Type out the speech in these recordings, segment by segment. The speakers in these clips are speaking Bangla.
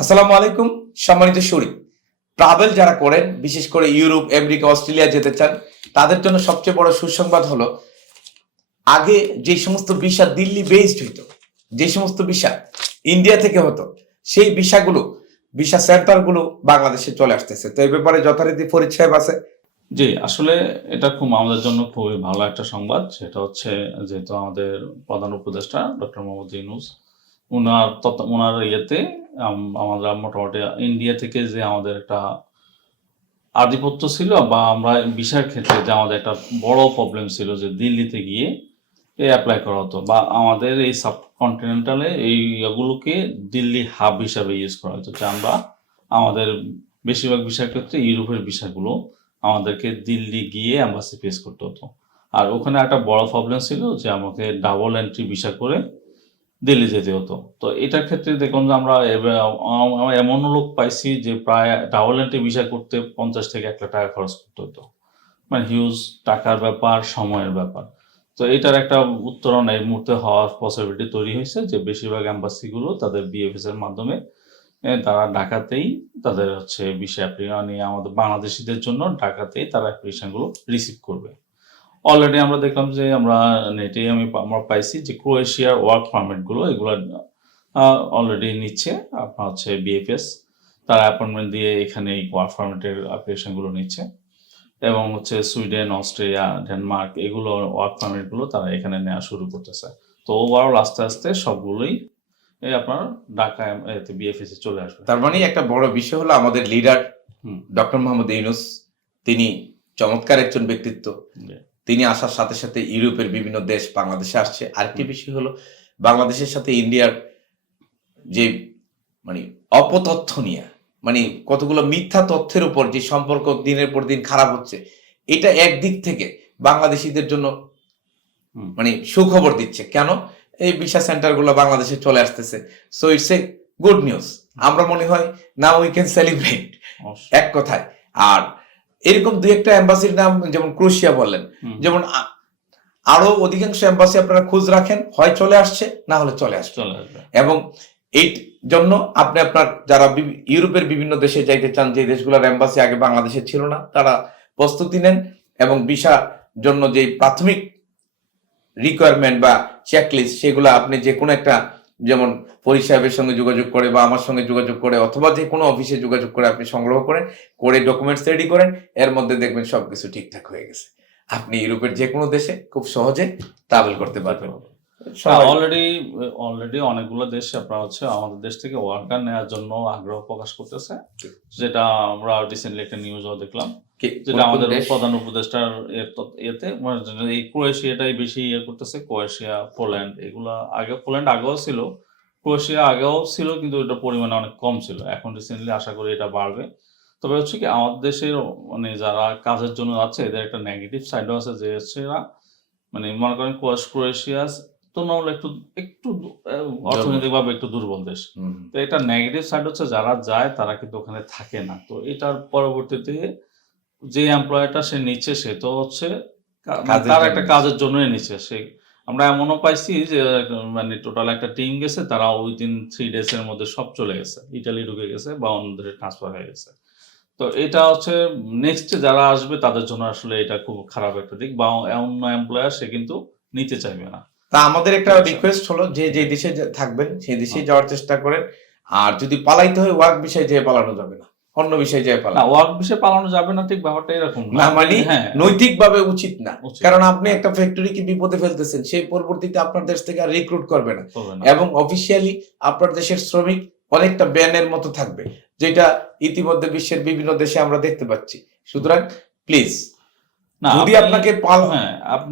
আসসালামু আলাইকুম। সম্মানিত সুরী, ট্রাভেল যারা করেন, বিশেষ করে ইউরোপ, আমেরিকা, অস্ট্রেলিয়া যেতে চান, তাদের জন্য সবচেয়ে বড় সুসংবাদ হলো, আগে যে সমস্ত ভিসা দিল্লি বেসড হইতো, যে সমস্ত ভিসা ইন্ডিয়া থেকে হতো, সেই ভিসাগুলো, ভিসা সেন্টারগুলো বাংলাদেশে চলে আসতেছে। তো এই ব্যাপারে যথারীতি ফরিদ সাহেব আছে। জি, আসলে এটা আমাদের জন্য খুবই ভালো একটা সংবাদ। সেটা হচ্ছে যেহেতু আমাদের প্রধান উপদেষ্টা ডক্টর মোহাম্মদ ইউনূস উনার ইয়েতে আমরা মোটামুটি ইন্ডিয়া থেকে যে আমাদের একটা আধিপত্য ছিল বা আমরা ভিসার ক্ষেত্রে যে আমাদের একটা বড় প্রবলেম ছিল যে দিল্লিতে গিয়ে অ্যাপ্লাই করা হতো বা আমাদের এই সাবকন্টিনেন্টালে এই ইয়েগুলোকে দিল্লি হাব হিসাবে ইউজ করা হতো যে আমরা আমাদের বেশিরভাগ ভিসার ক্ষেত্রে ইউরোপের ভিসাগুলো আমাদেরকে দিল্লি গিয়ে অ্যাম্বাসি ফেস করতে হতো। আর ওখানে একটা বড় প্রবলেম ছিল যে আমাকে ডাবল এন্ট্রি ভিসা করে দিল্লি যেতে হতো। তো এটার ক্ষেত্রে দেখলাম যে আমরা এমনও লোক পাইছি যে প্রায় ডাবল এন্ট্রি ভিসা করতে 50 থেকে 1 লাখ টাকা খরচ করতে হতো। মানে হিউজ টাকার ব্যাপার, সময়ের ব্যাপার। তো এটার একটা উত্তরণ এই মুহূর্তে হওয়ার পসিবিলিটি তৈরি হয়েছে যে বেশিরভাগ এম্বাসিগুলো তাদের বিএফএস এর মাধ্যমে তারা ঢাকাতেই তাদের হচ্ছে ভিসা নিয়ে আমাদের বাংলাদেশিদের জন্য ঢাকাতেই তারা অ্যাপ্লিকেশনগুলো রিসিভ করবে। অলরেডি আমরা দেখলাম যে আমরা নেটে আমরা পাইছি যে ক্রোয়েশিয়ার ওয়ার্ক পারমিটগুলো এগুলো অলরেডি নিচ্ছে আপনার হচ্ছে বিএফএস। তারা অ্যাপয়েন্টমেন্ট দিয়ে এখানে এই ওয়ার্ক পারমিটের অ্যাপ্লিকেশনগুলো নিচ্ছে এবং হচ্ছে সুইডেন, অস্ট্রেলিয়া, ডেনমার্ক এগুলো ওয়ার্ক পারমিটগুলো তারা এখানে নেওয়া শুরু করতেছে। তো ওভারঅল আস্তে আস্তে সবগুলোই এই আপনার ঢাকা বিএফএস এ চলে আসবে। তার মানে একটা বড় বিষয় হলো আমাদের লিডার ডক্টর মোহাম্মদ ইউনূস, তিনি চমৎকার একজন ব্যক্তিত্ব। তিনি আসার সাথে সাথে ইউরোপের বিভিন্ন দেশ বাংলাদেশে আসছে। আরেকটি বিষয় হলো বাংলাদেশের সাথে ইন্ডিয়ার যে মানে অপতথ্য নিয়ে, মানে কতগুলো মিথ্যা তথ্যের উপর যে সম্পর্ক দিনের পর দিন খারাপ হচ্ছে, এটা একদিক থেকে বাংলাদেশিদের জন্য মানে সুখবর দিচ্ছে। কেন? এই ভিসা সেন্টারগুলো বাংলাদেশে চলে আসতেছে। So it's a good news. আমরা মনে হয় নাও উই ক্যান সেলিব্রেট, এক কথায়। আর এরকম দুই একটা এম্বাসির নাম যেমন ক্রোয়েশিয়া বললেন, যেমন আরো অধিকাংশ এম্বাসি আপনারা খোঁজ রাখেন, হয় চলে আসছে, না হলে চলে আসবে। এবং এই জন্য আপনি আপনার যারা ইউরোপের বিভিন্ন দেশে যাইতে চান, যে দেশগুলোর এম্বাসি আগে বাংলাদেশে ছিল না, তারা প্রস্তুতি নেন এবং ভিসা জন্য যে প্রাথমিক রিকোয়ারমেন্ট বা চেকলিস্ট, সেগুলো আপনি যে কোনো একটা, যেমন ফরিদ সাহেবের সঙ্গে যোগাযোগ করে বা আমার সঙ্গে যোগাযোগ করে অথবা যে কোনো অফিসে যোগাযোগ করে আপনি সংগ্রহ করেন, করে ডকুমেন্টস রেডি করেন, এর মধ্যে দেখবেন সবকিছু ঠিকঠাক হয়ে গেছে। আপনি ইউরোপের যে কোনো দেশে খুব সহজে ট্রাভেল করতে পারবেন। অলরেডি অনেকগুলো দেশ আপনার হচ্ছে আমাদের দেশ থেকে ওয়ার্কার নেওয়ার জন্য আগ্রহ প্রকাশ করতেছে, যেটা আমরা রিসেন্টলি একটা নিউজও দেখলাম, যেটা আমাদের প্রধান উপদেষ্টার ইয়েতে এই ক্রোয়েশিয়াটাই বেশি ইয়ে করতেছে। ক্রোয়েশিয়া, পোল্যান্ড, এগুলা আগে পোল্যান্ড আগেও ছিল, ক্রোয়েশিয়া আগেও ছিল, কিন্তু এটা পরিমাণে অনেক কম ছিল। এখন রিসেন্টলি আশা করি এটা বাড়বে। তবে হচ্ছে কি আমাদের দেশের মানে যারা কাজের জন্য যাচ্ছে এদের একটা নেগেটিভ সাইডও আছে, যে হচ্ছে মানে মনে করেন ক্রোয়েশিয়া তুলনামূলক একটু একটু অর্থনৈতিকভাবে একটু দুর্বল দেশ। তো এটা নেগেটিভ সাইড হচ্ছে যারা যায় তারা কিন্তু ওখানে থাকে না। তো এটার পরবর্তীতে যে এমপ্লয়ারটা সে নিচ্ছে সে তো হচ্ছে তার একটা কাজের জন্যই নিচ্ছে। সে আমরা এমনও পাইছি যে মানে টোটাল একটা টিম গেছে, তারা উইদিন 3 days এর মধ্যে সব চলে গেছে, ইটালি ঢুকে গেছে বা অন্য দেশে ট্রান্সফার হয়ে গেছে। তো এটা হচ্ছে নেক্সট যারা আসবে তাদের জন্য আসলে এটা খুব খারাপ একটা দিক, বা অন্য এমপ্লয়ার সে কিন্তু নিতে চাইবে না। তা আমাদের একটা রিকোয়েস্ট হলো যে যে দেশে থাকবেন সেই দেশেই যাওয়ার চেষ্টা করেন। আর যদি পালাইতে হয় ওয়ার্ক বিষয়ে যেয়ে পালানো যাবে না, অন্য বিষয়ে যেয়ে পালানো। ওয়ার্ক বিষয়ে পালানো যাবে না, ঠিক ব্যাপারটা এরকম না, মানে নৈতিকভাবে উচিত না। কারণ আপনি একটা ফ্যাক্টরিকে বিপদে ফেলতেছেন, সেই পরবর্তীতে আপনার দেশ থেকে আর রিক্রুট করবে না, এবং অফিসিয়ালি আপনার দেশের শ্রমিক অনেকটা ব্যানের মতো থাকবে, যেটা ইতিমধ্যে বিশ্বের বিভিন্ন দেশে আমরা দেখতে পাচ্ছি। সুতরাং প্লিজ, যদি আপনাকে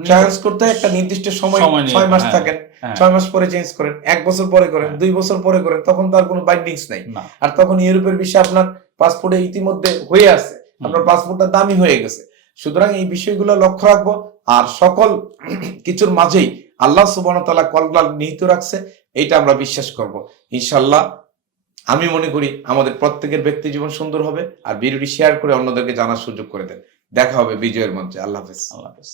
চেঞ্জ করতে হয় একটা নির্দিষ্ট সময়, 6 মাস থাকেন, 6 মাস পরে চেঞ্জ করেন, 1 বছর পরে করেন, 2 বছর পরে করেন, তখন তো আর কোনো বাইন্ডিংস নাই। আর তখন ইউরোপের বিষয়ে আপনার পাসপোর্টে ইতিমধ্যে হয়ে আছে, আপনার পাসপোর্টটা দামি হয়ে গেছে। সুতরাং এই বিষয়গুলো লক্ষ্য রাখবো। আর সকল কিছুর মাঝেই আল্লাহ সুবহানাহু ওয়া তাআলা কল্যাণ নিহিত রাখছে, এটা আমরা বিশ্বাস করব ইনশাআল্লাহ। আমি মনে করি আমাদের প্রত্যেকের ব্যক্তি জীবন সুন্দর হবে। আর ভিডিওটি শেয়ার করে অন্যদেরকে জানার সুযোগ করে দেন। দেখা হবে বিজয়ের মঞ্চে। আল্লাহ হাফেজ।